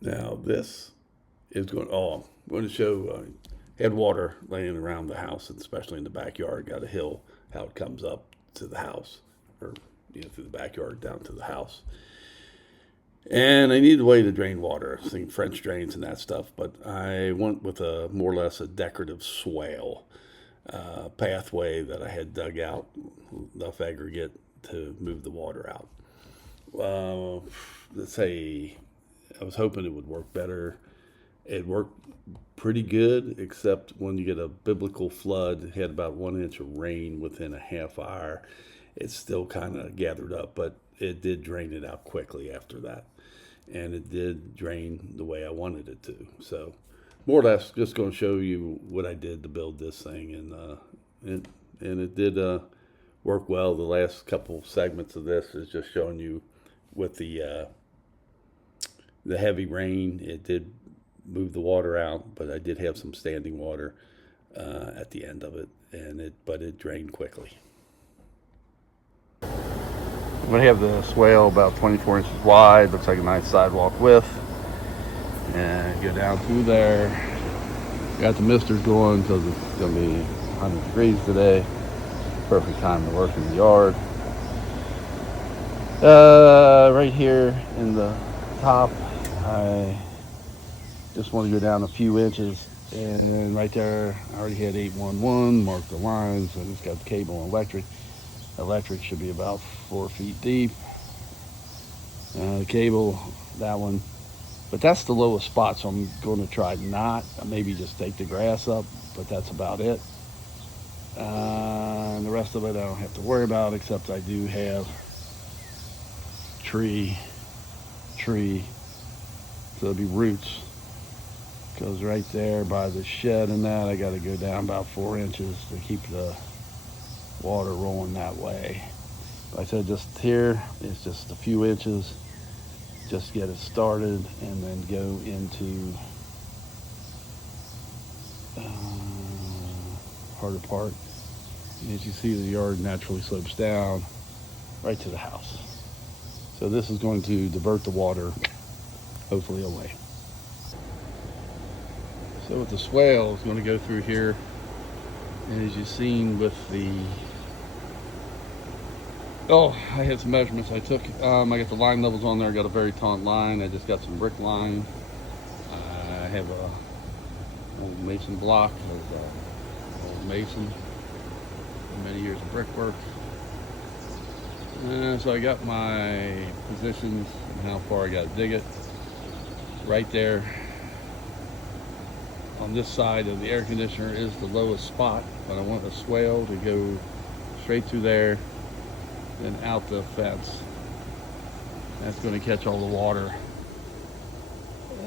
Now this is going. Oh, I'm going to show. Had water laying around the house, especially in the backyard. Got a hill, how it comes up to the house, or through the backyard down to the house. And I needed a way to drain water, seeing French drains and that stuff. But I went with a more or less a decorative swale pathway that I had dug out enough aggregate to move the water out. Uh, let's say I was hoping it would work better. It worked pretty good, except when you get a biblical flood, it had about 1 inch of rain within a half hour. It still kind of gathered up, but it did drain it out quickly after that. And it did drain the way I wanted it to. So, more or less, just going to show you what I did to build this thing, and it did work well. The last couple segments of this is just showing you with the heavy rain, it did move the water out, but I did have some standing water at the end of it, but it drained quickly. I'm going to have the swale about 24 inches wide. Looks like a nice sidewalk width. And go down through there. Got the misters going because it's going to be 100 degrees today. Perfect time to work in the yard. Right here in the top, I just want to go down a few inches. And then right there, I already had 811, marked the lines. I just got the cable and electric. Electric should be about 4 feet deep. The cable, that one. But that's the lowest spot, so I'm going to try not, maybe just take the grass up, but that's about it. And the rest of it I don't have to worry about, except I do have tree, so it'll be roots. Goes right there by the shed and that. I got to go down about 4 inches to keep the water rolling that way. Like I said, just here, it's just a few inches. Just get it started and then go into harder part. And as you see, the yard naturally slopes down right to the house. So this is going to divert the water, hopefully, away. So with the swale, it's going to go through here. And as you've seen with the I had some measurements I took. I got the line levels on there. I got a very taut line. I just got some brick line. I have a old mason block. I was an old mason. Many years of brickwork. So I got my positions and how far I got to dig it. Right there on this side of the air conditioner is the lowest spot, but I want the swale to go straight through there and out the fence. That's going to catch all the water.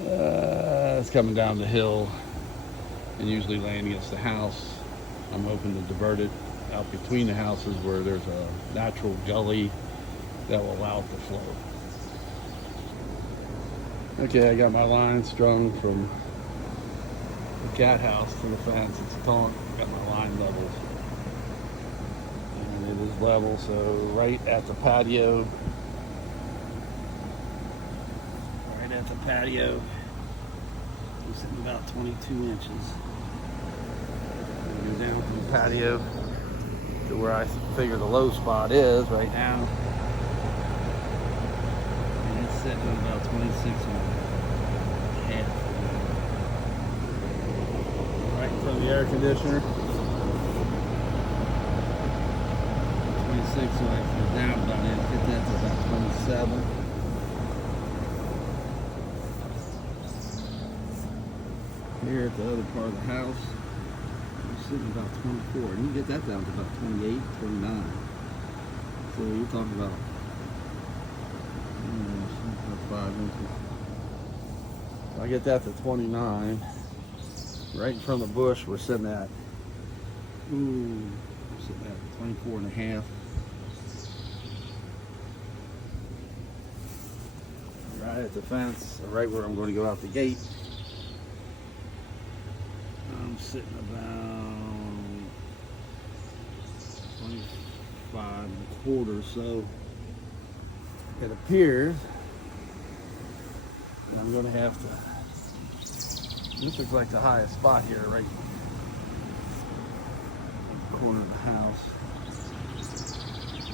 It's coming down the hill and usually laying against the house. I'm hoping to divert it out between the houses where there's a natural gully that will allow it to flow. Okay, I got my line strung from the cat house to the fence. It's taut. Got my line leveled. It is level, so right at the patio, I'm sitting about 22 inches. I'm going to go down from the patio to where I figure the low spot is right now. And it's sitting at about 26 and a half. Right in front of the air conditioner. 26, so I go down about it, get that to about 27. Here at the other part of the house, I'm sitting about 24. And you can get that down to about 28, 29. So you're talking about 5 inches. If I get that to 29, right in front of the bush, we're sitting at, we're sitting at 24 and a half. Right at the fence, right where I'm going to go out the gate. I'm sitting about 25 and a quarter, so it appears I'm going to have to, this looks like the highest spot here, right in the corner of the house.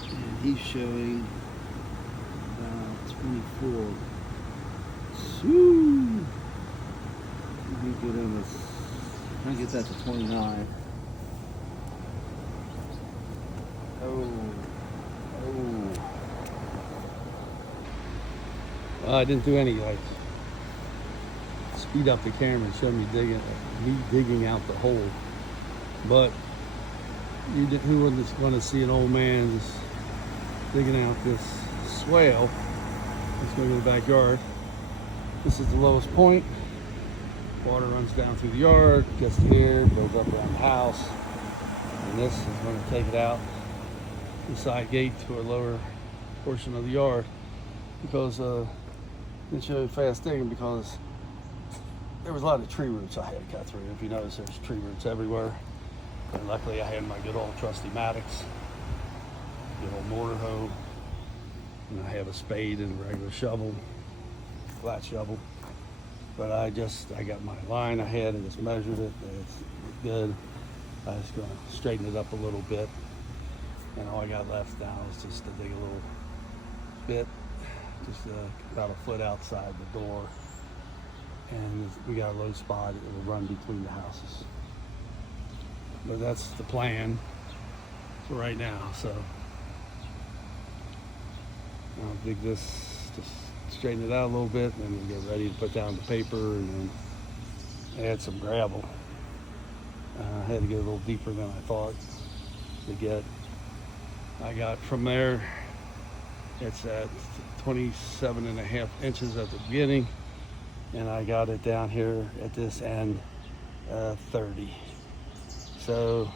And he's showing about 24. Woo! We get in this, try to get that to 29. Well, I didn't do any like speed up the camera and show me digging out the hole, but who wouldn't want to see an old man just digging out this swale that's going to the backyard. This is the lowest point. Water runs down through the yard, gets here, goes up around the house, and this is going to take it out the side gate to a lower portion of the yard. Because didn't show you fast digging because there was a lot of tree roots I had to cut through. If you notice, there's tree roots everywhere. And luckily I had my good old trusty Maddox, good old mortar hoe, and I have a spade and a regular shovel, flat shovel. But I got my line I had and just measured it, and it's good. I was gonna straighten it up a little bit. And all I got left now is just to dig a little bit, just about a foot outside the door. And we got a low spot, it will run between the houses. But that's the plan for right now, so I'll dig this, just straighten it out a little bit, and then we'll get ready to put down the paper and then add some gravel. I had to get a little deeper than I thought to get. I got from there, it's at 27.5 inches at the beginning, and I got it down here at this end 30. So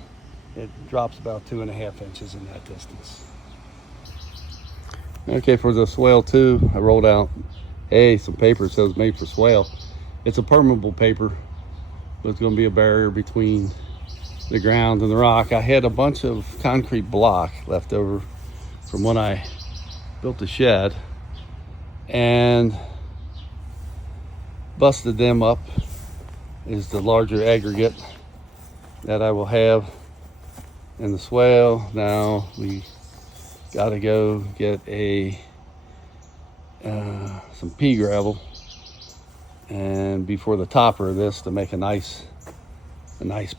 it drops about 2.5 inches in that distance. Okay, for the swale 2, I rolled out some paper. It says made for swale. It's a permeable paper, but it's going to be a barrier between the ground and the rock. I had a bunch of concrete block left over from when I built the shed and busted them up. Is the larger aggregate that I will have in the swale. Now we got to go get some pea gravel and before the topper of this to make a nice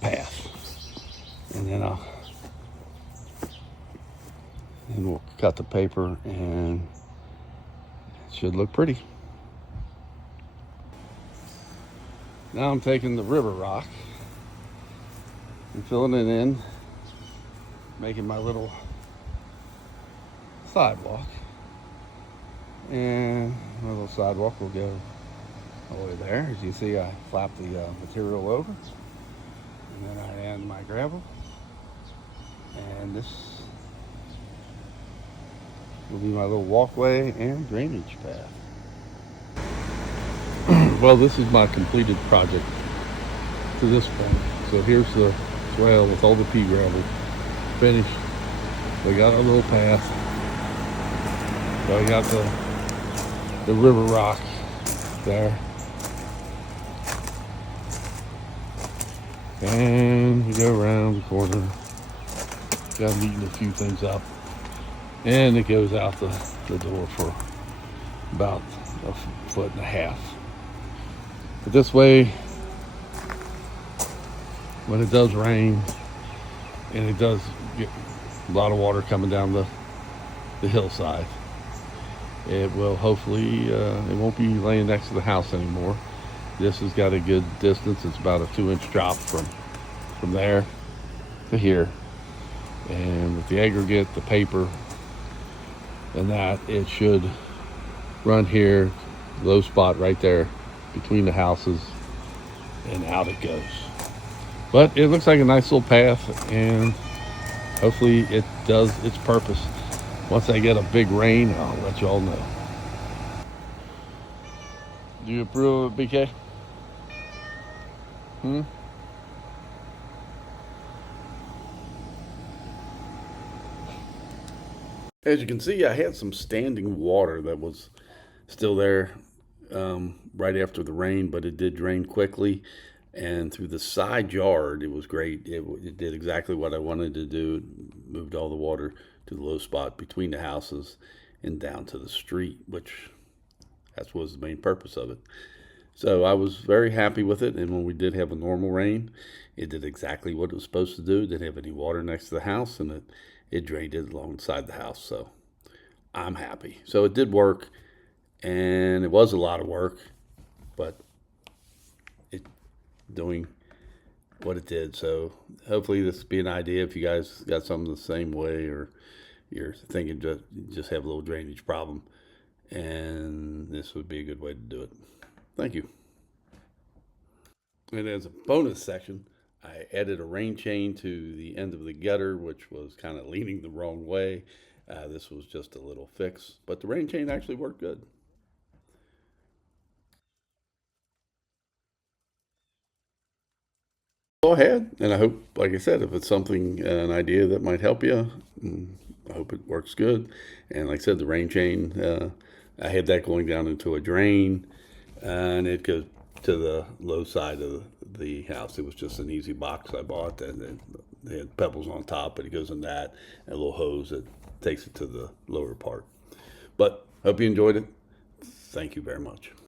path, and then we'll cut the paper and it should look pretty. Now I'm taking the river rock and filling it in, making my little sidewalk. And my little sidewalk will go all the way there. As you see, I flap the material over, and then I add my gravel, and this will be my little walkway and drainage path. Well, this is my completed project to this point. So here's the swale with all the pea gravel finished. We got a little path. So I got the river rock there. And we go around the corner. Got to neaten a few things up. And it goes out the door for about 1.5 foot. But this way, when it does rain, and it does get a lot of water coming down the hillside, it will hopefully, it won't be laying next to the house anymore. This has got a good distance. It's about a 2-inch drop from there to here. And with the aggregate, the paper, and that, it should run here, low spot right there between the houses, and out it goes. But it looks like a nice little path, and hopefully it does its purpose. Once I get a big rain, I'll let you all know. Do you approve of it, BK? As you can see, I had some standing water that was still there right after the rain, but it did drain quickly. And through the side yard, it was great. It did exactly what I wanted to do. It moved all the water to the low spot between the houses and down to the street, which that was the main purpose of it. So I was very happy with it. And when we did have a normal rain, it did exactly what it was supposed to do. It didn't have any water next to the house, and it drained it alongside the house. So I'm happy. So it did work, and it was a lot of work, but it doing what it did. So hopefully this will be an idea if you guys got something the same way, or you're thinking just have a little drainage problem, and this would be a good way to do it. Thank you. And as a bonus section, I added a rain chain to the end of the gutter, which was kind of leaning the wrong way. This was just a little fix, but the rain chain actually worked good. Go ahead, and I hope, like I said, if it's something, an idea that might help you, I hope it works good. And like I said, the rain chain, I had that going down into a drain, and it goes to the low side of the house. It was just an easy box I bought, and it had pebbles on top, but it goes in that, and a little hose that takes it to the lower part. But hope you enjoyed it. Thank you very much.